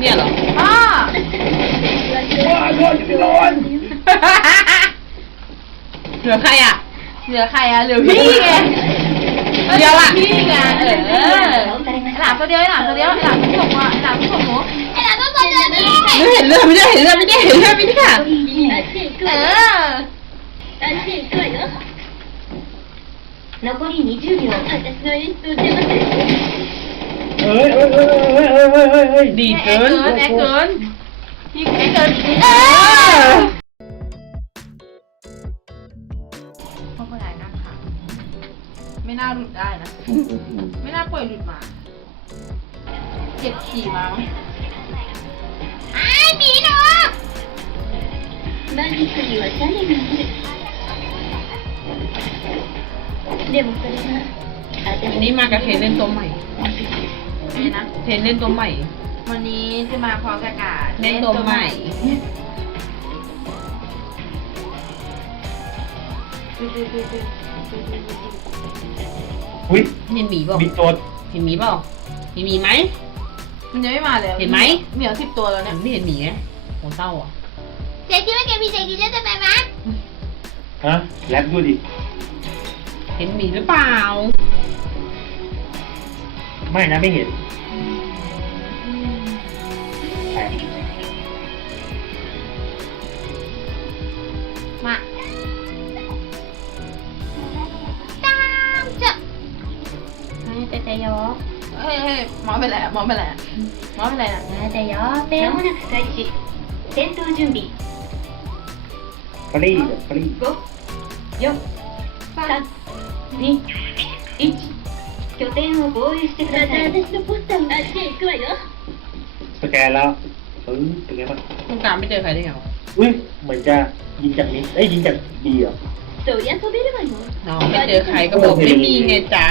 เนี่ยเหรอ พ่อ ว้าโดนโดน เหลือใครอ่ะ เหลือใครอะเหลือพี่ไง เดียวอะ พี่ไงเออเออหลานตัวเดียวไอ้หลานตัวเดียวไอ้หลานผู้ชมอ่ะไอ้หลานผู้ชมหนูไอ้หลานตัวเดียวนี่ ไม่เห็นเรื่องไม่ได้เห็นเรื่องไม่ได้เห็นเรื่องไม่ได้ค่ะ เออ 残り20秒私の演出出ません เอ้ยเอ้ยเอ้ยเอ้ยเอ้ยเอ้ยเอ้ยเอ้ยดีเกินแอคเกินแอคเกินพี่แอคเกินอ้ยพ่อคนไหนนะคะไม่น่าหลุดได้นะ ไม่น่าป่วยหลุดมาเจ็ดขี่มามั้งอ้ายหมีเนาะบ้านที่อยู่อาจารย์ยังมีเดี๋ยวผมจะได้นะอันนี้มากับเคนเล่นตัวใหม่ นี่นะ เทนเล่นตัวใหม่ วันนี้จะมาพร้อมกับการเล่นตัวใหม่ อุ้ยเห็นหมีเปล่ามีโจทย์เห็นหมีเปล่าเห็นหมีไหม มันยังไม่มาเลยเห็นไหม เหมียวสิบตัวแล้วเนี่ยไม่เห็นหมีไงโหเศร้าอะเจ๊คิดว่าแกมีใจกินเลือดจะไปไหมฮะแรปด้วยดิ เห็นหมีหรือเปล่า ไม่นะไม่เห็น จะจะยอ เฮ้ยเฮ้ยมองไปไหนอะมองไปไหนอะมองไปไหนอะ จะยอ間もなく開始戦闘準備 ฟรีฟรี 5 4 3 2 1拠点を防衛してください私のポスターをあっちへ行くわよ สแกนแล้วเออเป็นไงบ้าง ต้องการไม่เจอใครได้ไงวะ อุ้ยเหมือนจะยิงจากนี้เอ้ยยิงจากดีเหรอ そりゃ飛べるわよ น้องไม่เจอใครก็บอกไม่มีไงจ๊ะ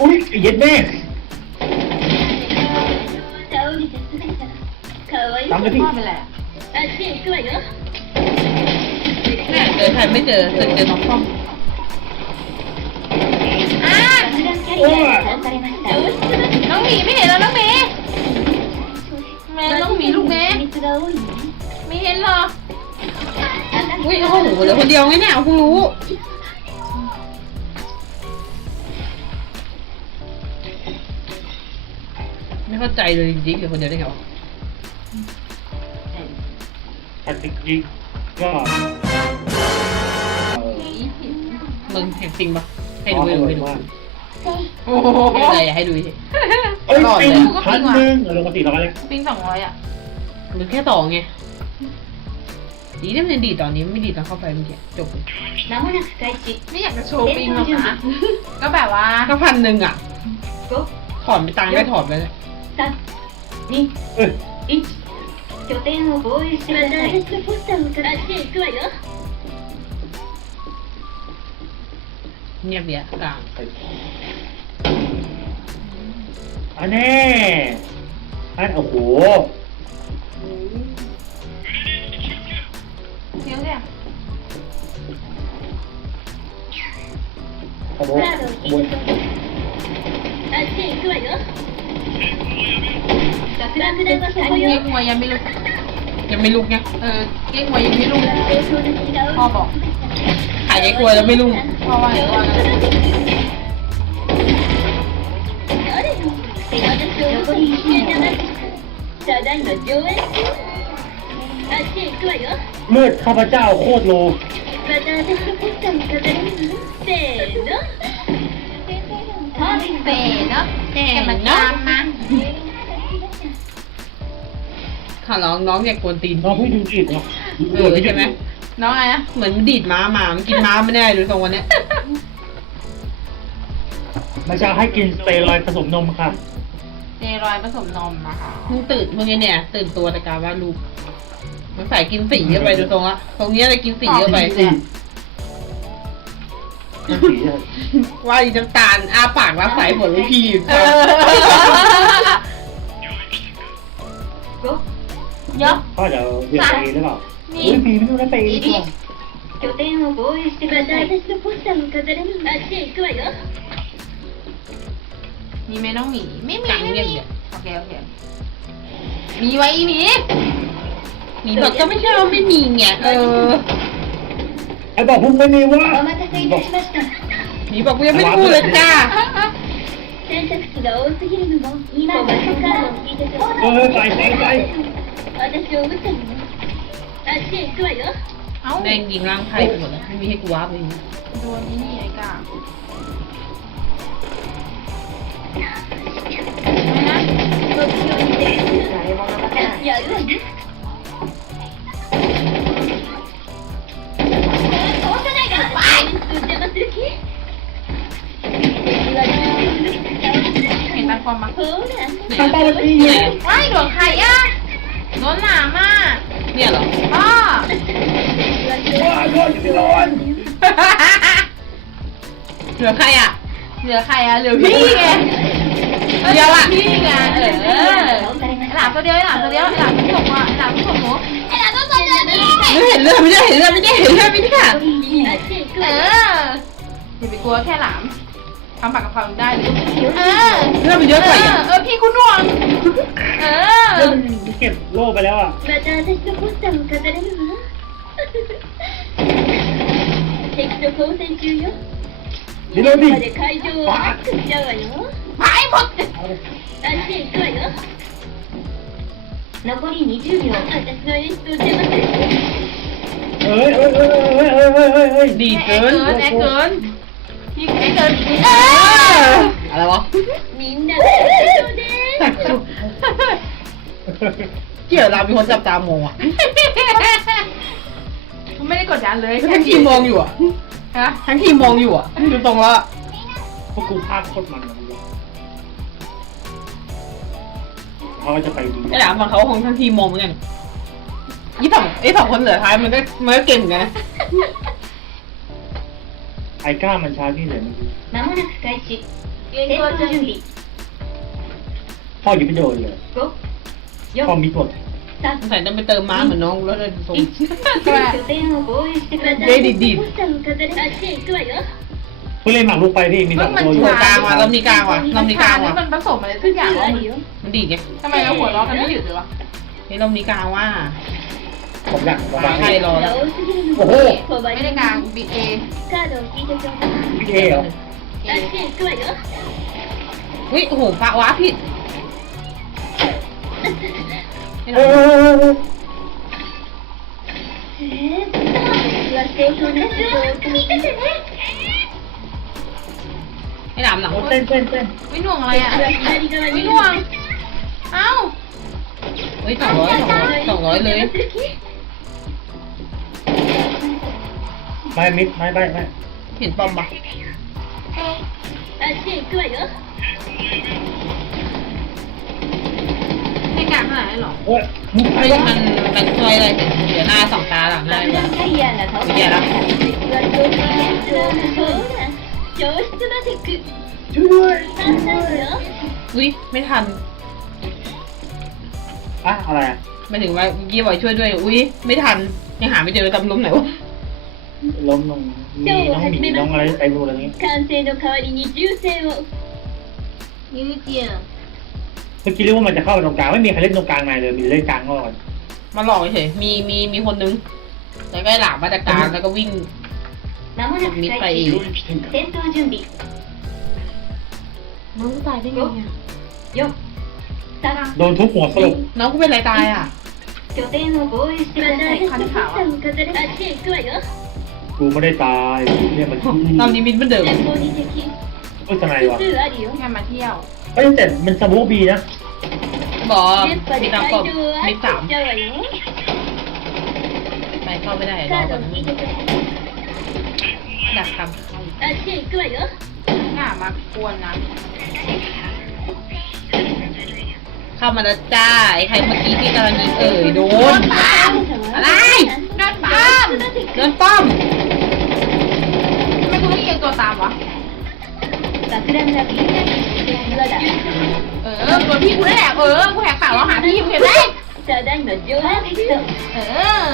อุ้ยเย็ดแม่ตามไปที่เป็นไรอะเจอใครไม่เจอเจอเจอน้องป้อวน้องหมีไม่เห็นแล้วน้องเมย์แม่น้องหมีลูกแม่ไม่เห็นหรอ อุ้ยโอ้โหเหลือคนเดียวไงเนี่ยเพิ่งรู้ ไม่เข้าใจเลยจริงๆเหลือคนเดียวได้ไงวะแต่จริงๆก็เออมึงเห็นจริงปะให้ดูให้ดูให้ดูว่าโอ้โหไม่เป็นไรอย่าให้ดูเฉยเอ้ยหลอดปิเลยงพันหนึ่งเออลงมาสี่ร้อยเลยปิงสองร้อยอะมันแค่ต่อไง ดีที่มันดีดตอนนี้ไม่ดีตอนเข้าไปเมื่อกี้จบเลย 間もなく開始 ไม่อยากจะโชว์ปิงหรอกนะ ก็แบบว่า ก็พันหนึ่งอ่ะ 5 ถอนไปตังค์ได้ถอนไปเลย 3 2 เอ้ย 1拠点を防衛してください私のポスターをあっちへ行くわよ เงียบเดียวกลาง อันแน่อันโอ้โห เ ขบวนขบวนเก๊กมวยยังไม่ลุกยังไม่ลุกไงเออเก้งมวยยังไม่ลุกพ่อบอกขายเก้กมวยแล้วไม่ลุกพ่อว่าอย่างนั้นมืดข้าพเจ้าโคตรโล また私とポッタに語れるせーのพ่อเป็นเฟย์าะแต่มันตามมาขอร้องน้องอยากกวนตีน น้องพี่ดูดีดเนาะเออใช่ไหมน้องอะไรนเหมือนดีดม้ามามันกินม้าไม่ได้ดูทรงวันนี้ยมันจะให้กินสเตียรอยผสมนมค่ะสเจรอยผสมนมนะคะมึงตื่นมึงไงเนี่ย ตื่นตัวแต่การว่าลูก มันใส่กินสีเข้าไปดูตรงละตรงเนี้ยเลยกินสีเข้าไป สีน้ำสีอะ ว่าอีน้ำตาลอาปากว่าใส่หัวลูกพี่อยู่ เอ ค่ะ อ 5 เยอะ ก็เดี๋ยวเวียนปีหรือเปล่า นี่ อุ้ยปีไม่รู้นะปีดีกว่า 拠点を防衛してください私のポスターを飾れるのあっちへ行くわよ มีไหมน้องหมีไม่มี กัง ไม่ เงียบ มี เนี่ย โอเคโอเคมีไว้อีหมี หมีบอกก็ไม่ใช่ว่าไม่มีไงเออ ไอ้บอกพุ่งไม่มีวะ お待たせいたしました หมีบอกกูยังไม่ได้พูดเลยจ้า 選択肢が多すぎるのも今のカードを聞いてちょう เอ だい อไปไปไป 私を撃ったのねあっちへ行くわよ เอ้า แม่งยิงร่างไพ่ไปหมดเลยไม่มีให้กูวาร์ปเลย โดนนี่นี่ไอ้กาไม่นะ 目標にできる誰も逃さないやるわね ข้างใตีเนี่ยว้ยหลวงใครอะโอนหนามอะเนี่ยเหรอพ่อว้าโดนโนเหลือใครอะ เหลือใครอะ เหลือพี่ไงเดียวอะพี่ไงเออหลับตัวเดียวหลับตัวเดียวหลับทุกคมอะหลับทุกคนหนูตัวเดียวไม่เห็นเรื่อไม่ได้เห็นเรื่อไม่ได้เห็นเรื่องไม่ได้ค่ะเอออย่าไปกลัวแค่หลาม ทำผักกะเพราได้เลยเออ เลือดมันเยอะกว่าอ่ะ เออพี่คุณหน่วง เออ เรื่องเก็บโล่ไปแล้วอ่ะ また私のポスターを飾れるわ敵と交戦中よリローディングまで会場をバックしちゃうわよ พายหมด あっちへ行くわよ残り20秒私の演出を邪魔する เอ้ยเอ้ยเอ้ยเอ้ยเอ้ยเอ้ยเอ้ยเอ้ย ดี แอ เกิน เกินแอเกิน นี่คือเดินเอออะไรวะ มินท์เดินดูดิแต่เกี่ยวเรามีคนจับตามองอะไม่ได้กดดันเลยทั้งทีมมองอยู่อะฮะทั้งทีมมองอยู่อะดูตรงละพวกกูภาพโคตรมันนะมึเขาจะไปดูไอ้หลามมันเขาคงทั้งทีมมองเหมือนกันยี่สองไอ้สองคนเหลือท้ายมันก็มันก็เก่งไง ไอ้ก้ามันช้าที่ไหนมัน 間もなく開始戦闘準備 พ่ออยู่ไม่โดนเลย 5 พ่อมีกด สงสัยต้องไปเติมม้าเหมือนน้องแล้วเลยตรง 1拠点を防衛してくださいレディディポスターを飾れあっちへ行くわよ เพื่อเล่นหมากรุกไปพี่มีสองตัวอยู่ หัวกลางว่ะเรามีกลางว่ะเรามีกลางว่ะ มันผสมอะไรสักอย่างวะ あるよ มันดีไง ทำไมเราหัวเราะกันไม่หยุดเลยวะ เฮ้ยเรามีกลางว่า ผมอยากผมมาให้รอแล้โอ้โหไม่ได้กลางบีเอพี่เอเหรอเฮ้ยโอ้โหปะวะผิดเออไม่หนามหนังเต้นเต้นเต้นไม่หน่วงอะไรอะไม่หน่วงเอ้าเฮ้ยสองร้อยสองร้อยเลย ไม่มิดไม่ไม่ไม่เห็นบอมบ์ไม่กล้าขนาดนั้นหรอกเฮ้ามึงไปยังไงมันมันช่วยเลยเดี๋ยวหน้าสองตาหลังได้ไหม Thank ช่วยด้วยอุ้ยไม่ทันอะอะไรอะหมายถึงว่าเมื่อกี้บอยช่วยด้วย อุ้ยไม่ทันยังหาไม่เจอตำลุมไหนวะ ล้มลงมีน้องหมีน้องอะไรไปดูอะไรนี้ 完成の代わりに銃声を นี่เจีย เมื่อกี้เรียกว่ามันจะเข้าไปตรงกลางไม่มีใครเล่นตรงกลางในเลยมีเล่นกลางก่อน มาหลอกเฉยๆมีมีมีคนนึง แล้วก็ไอ้หลามมาจากกลางแล้วก็วิ่ง 間もなく開始戦闘準備 น้องตายได้ไงอ่ะ 4 โดนทุบหัวสลบ น้องกูเป็นไรตายอ่ะ 3拠点を防衛してくださいあっちへ行くわよ กูไม่ได้ตายเนี่ยมันตามนิมิตเหมันเดิม Let's go ninja king เอ้ทำไมวะ เสือเดี๋ยว่านมาเที่ยวเอ้ยแต่มันสมูบีนะบอกเล่นไปมีตามกบมีสามไปเข้าไม่ได้รอก่อนดักทเออชื่อเกลือเรอหน้ามากวนนะเข้ามาแล้วจ้าไอ้ใครเมื่อกี้ที่กำลังยิงเอ่ยโดน อะไร เดินป้อมเดินป้อม ตามวะแต่ที่ได้ไม่ได้เลยอะเออตัวพี่กูนั่แหละเออกูแหกปากแล้วหาพี่กูเห็นไหมจะได้เหมือนเยอะเออ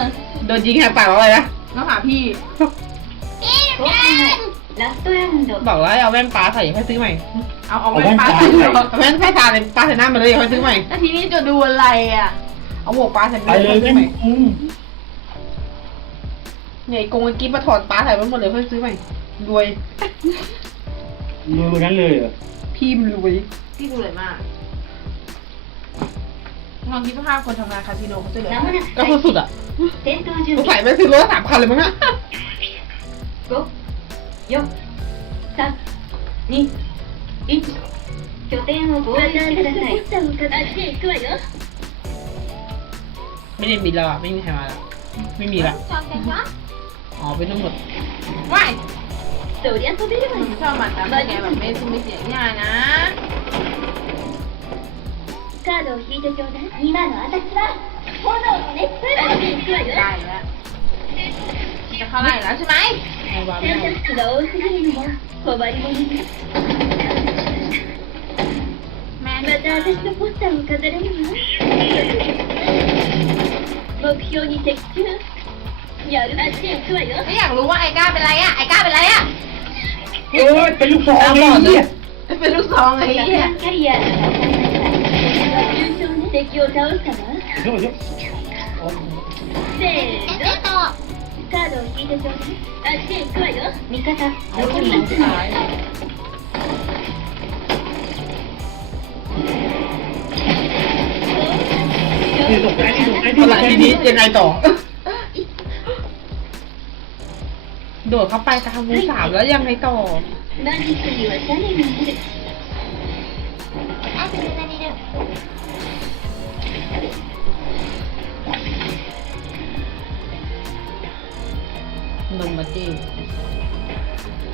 โดนยิงแหกปากแล้อะไรนะแล้วหาพี่บอกว่าเอาแว่นปลาใส่ให้ซื้อใหม่ เอาเอาแว่นปลาใส่เอาแว่นใส่ตาเลยปลาใส่หน้ามาเลยให้ซื้อใหม่แล้วทีนี้จะดูอะไรอะ เอาหมวกปลาใส่ไปเลยซื้อใหม่เนี่ยกงกิ๊บมาถอดปลาใส่ไปหมดเลยเพื่อซื้อใหม่ รวย ดูนั้นเลยเหรอ พี่มนรวย พี่ดูเลยมากลองคิดสภาพคนทำงานคาสิโนเขาจะเหลือ まもな ก็ く สุดๆอ่ะ 戦闘準 กู 備 ใส่ไปซื้อรถสามคันเลยมั้งอะ 5 4 3 2 1拠点を防衛してくださいあっちへ行くわよ ไม่ได้บินแล้วอ่ะไม่มีใครมาแล้วไม่มีละ จอนแต่งวะ อ๋อเป็นทั้งหมด ว่าย Victoria sobre la historia. カードを引いてちょうだい。今の私は炎を熱風呂に行くわよかい。しまい。選択肢が多すぎるのも困りもまた私のポスターを飾れるわ目標に的中 やるあっちへ行くわよ ไม่อยากรู้ว่าไอ้ก้าเป็นไรอ่ะ ไอ้ก้าเป็นไรอ่ะ โอ้ยเป็นลูกซองเลยเนี่ย เป็นลูกซองไอ้ 爆 เหี้ย 弾キャリアが重傷ね敵を倒したわ เดี๋ยวเดี๋ยว せーのカードを引いてちょうだいあっちへ行くわよ味方 เอา 残 คน り น้อง 1 ตาย นี่ตกใจนี่ตกใจ ตอนหลังทีนี้ยังไงต่อ โดดเข้าไปกลางวงสามแล้วยังไงต่อ マジックには種があるアドレナリン นมมาเจ้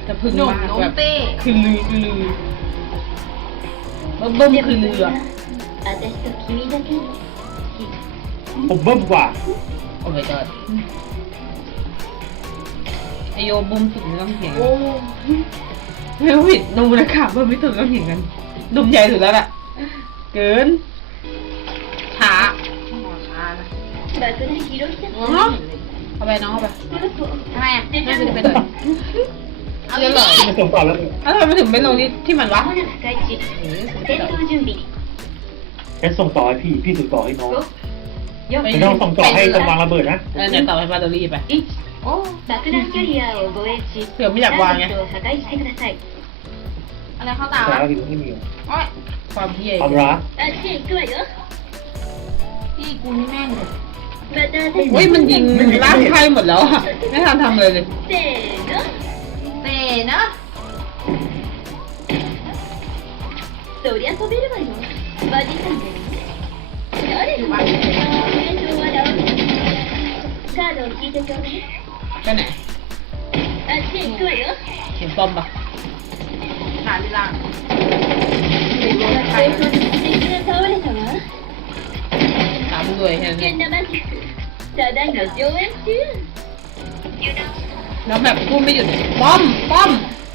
จะพึ่ง หนุ่ม มาก น้อง แบบ เต้ คือลือคือลือเบิ้มคือลืออะ 私と君だけ ผมเบิ่มกว่า โอ้ my god ไอ โยบูมสุดแล้วเถียงกันไม่ผิดดูนะคะเบิ้มไม่ถึงแล้วเถียงกันดุมใหญ่สุดแล้วแหละเกินช้าช้านะเอาไปน้องเอาไปทำไมอะไม่เป็นไปเลยเอาเลยเหรอไม่ถึงต่อแล้วเนี่ยแล้วทำไมถึงไม่ลงที่ที่มันวะฉันส่งต่อให้พี่ พี่ส่งต่อให้น้องไม่ต้องส่งต่อให้ตรงวางระเบิดนะเดี๋ยวต่อให้ปาโดรีไป 爆弾キャリアを護衛し、เผื่อไม่อยากวางไงットを破壊してください。อะไรเข้าตาแต่วะละทีไม่มีหรอโอ๊ยความเฮียอีกามแล้วรักあっちへ行くわよ。พี่กูนี่แม่เลยまた後でโอ้ยมันยิงล้างไทยหมดแล้วอะไม่ทัทำเลยเลยせーの。เตะนะそりゃ飛べるわよ。バディさんだよね。誰の名称は直すカードを引いてちょうだい。 ไปไหนเอ่อเสียงเกยเหรอเห็นป้อมปะฐานล่างเสียงเกยเสียยเท่าไหร่เหรอสามด้วยแค่นั้นเองจะได้เหรอโยเอ็มชื่อแล้วแบบพูดไม่หยุดป้อมป้อม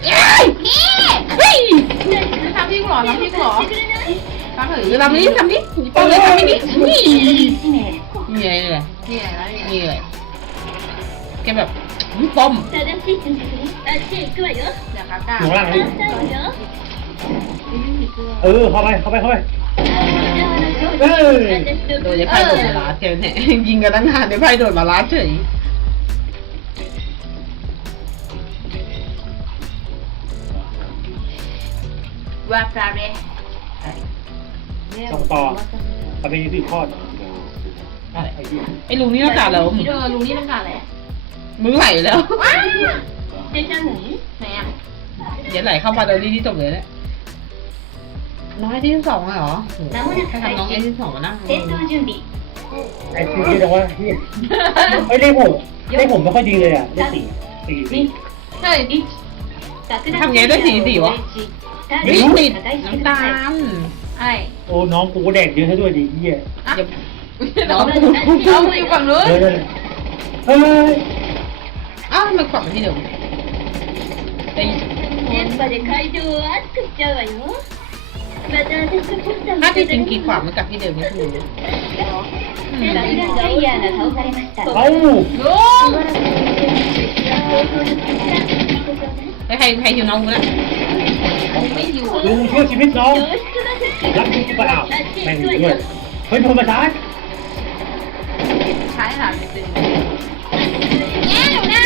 เอ้ยนี่นี่ทำพี่กูหรอทำพี่กูหรอทำเถอะทำนี้ทำนี้ป้อมเลยทำนี้นี่นี่เลยนี่เลยนี่เลย กแบบอุ๊ยป้อม 正しい選択ねあっちへ行くわよ เดี๋ยวครับก้า อยู่ข้างล่างนี่ 反対よ เออ เข้าไป เข้าไป เข้าไป 沖縄の勝利 เออ 私 โด の นยายไพ่โดดมาลาดแกเนี่ยยิงกันตั้งนานยายไพ่โดดมาลาดเฉย ว่าฟราเร ส่งต่อประเพณีสืบทอด อะไร ไอ้เหี้ย ไอ้ลุงนี่ต้องการแล้ว เออลุงนี่ต้องการอะไร มึงไหลแล้วเป็นจังหนแม่เดี๋ยวไหลเข้ามาเราดีที่จบเลยแหละน้อยที่สองเหรอแน้องทำน้องไอ้ที่สองนั่งเซตตัวจุนบีไอ้ที่ที่เราว่าเฮียไอ้เล่ผมเล่ผมไม่ค่อยดีเลยอะเล่สี่สี่สี่ใช่ดิทำไงได้สี่สี่วะวิกฤตน้ำตาลไอ้โอ้น้องกูแดกเยอะซะด้วยดิเฮียน้องกูน้องกูอยู่ฝั่งนู้นเฮ้ย อ้าวมันกลับมาที่เดิมแต่ 電波で会場を熱くしちゃうわよまた私のポスターも ถ้า 飾 ที่ れ จริง る กีดขวางมันกลับที่เดิมไม่ถูก 爆弾キャリアが倒されました เอ้า ลุง しばらく相当にした聞いてちょうだい ใครใครใครหิวน้องกูนะ ไม่อยู่ ลุงช่วยชีวิตน้อง よろしくなさい รักลุงเปล่าแม่งอยู่ด้วยเฮ้ยโทรมาช้า ใช้หลานเป็นตึงแย่หนูนะ ไ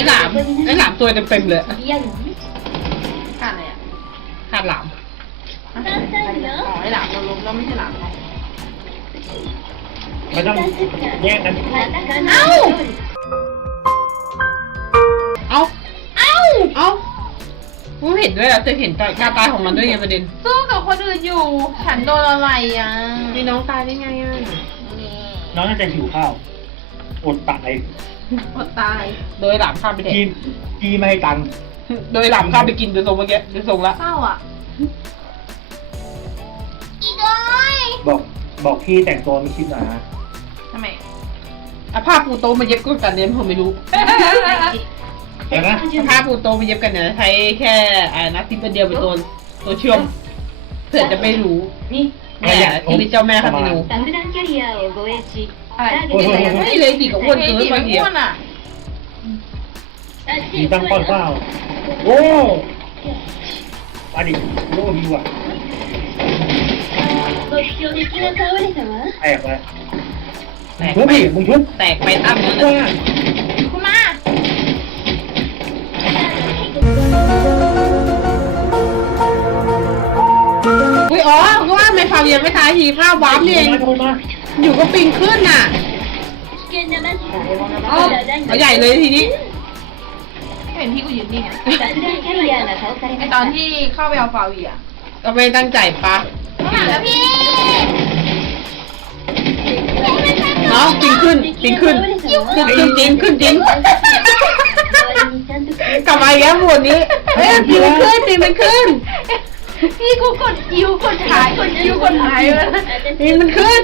ไอ้หลามไอ้หลามตัวเต็มเต็มเลยเยี่ยนขาดอะไรอะขาดหลามอ๋อไอหลามเราล้มแล้วไม่ใช่หลามเราไม่ต้องแยกกันเอ้า เอาเอาเอ้ากูเห็นด้วยอะจะเห็นกาตายของมันด้วยไงประเด็นสู้กับคนอื่นอยู่ ฉันโดนอะไรอะมีน้องตายได้ไงอะน้องน่าจะหิวข้าว อดตาย ดตาย โดยหลามข้ามไปเด็ก กีกีไม่ให้ตังค์ โดยหลามข้ามไปกินดูทรงเมื่อกี้ดูทรงละ เศร้าอ่ะอีกอย บอกบอกพี่แต่งตัวไม่คิดหนา ทำไม เอาผ้าปูโต๊ะมาเย็บก็กันเนี่ยผมไม่รู้ เห็นไหม เอาผ้าปูโต๊ะมาเย็บกันเนี่ยใช้แค่อ่านักทิปเดียวเป็นตัวตัวเชื่อมเผื่อจะไม่รู้ 2 แม่ที่เป็นเจ้าแม่คาสิโน 爆弾キャリアを護衛し อะ ไม่เลยจีกับอ้วนเกินไปเดียวมีตั้งป้อนเปล่าโอ้ปาดิโลดีว่ะแตกเลยทุบอีมึงทุบแตกไปตั้มเลยนะคุณมาอุ้ยอ๋อก็ว่าไม่ฟังยังไม่ทายทีภาพวาร์ปนี่เอง อยู่ก็ปิงขึ้นน่ะเกณฑ์จะได้เอาอใหญ่เลยทีนี้ เห็นพี่กูยืนนี่ไงไอตอนที่เข้าไปเอาฟาวีอะก็ไม่ตั้งใจปะข้างหลังแล้วพี่เนาะปินขึ้นปิงขึ้นขึ้นขึ้นจริงขึ้นจริงกลับมาอีกแล้วหมวดนี้เฮ้ยปิงมันขึ้นปิงมันขึ้นพี่กูกดยิวกดหายกดยิวกดหายเลยปิงมันขึ้น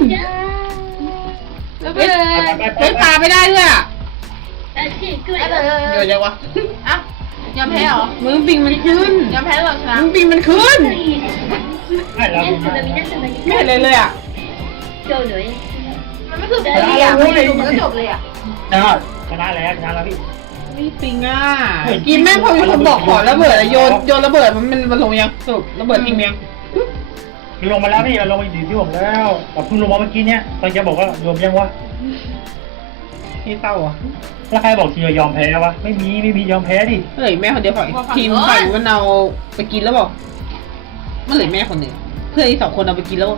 ไปเลยไปปาไม่ได้ด้วยอะไอ้ที่เกิดเกิดยัะวะอะยอมแพ้เหรอมือปิงมันขึ้นยอมแพ้หรอชนะมือปิงมันขึ้นไม่เห็นเลยเลยอะเจอเลยมันไม่คือเลยอะไม่ดูมันจบเลยอะชนะแล้วชนะแล้วพี่ไม่ปิงอะกินแม่พอมีคนบอกก่อนระเบิดโยนโยนระเบิดมันมันลงยังสุดระเบิดทิ้งยัง มันลงมาแล้วพี่มันลงมาอยู่ที่ผมแล้วแต่เพิ่งลงมาเมื่อกี้เนี้ยตอนจะบอกว่าโยมยังวะที่เศร้าอะแล้วใครบอกทีมยอมแพ้วะไม่มีไม่มียอมแพ้ดิเฮ้ยแม่คนเดียวฝ่ายทีมฝ่ายมันเอาไปกินแล้วบอกมันเหลือแม่คนหนึ่งเพื่อนอีกสองคนเอาไปกินแล้ว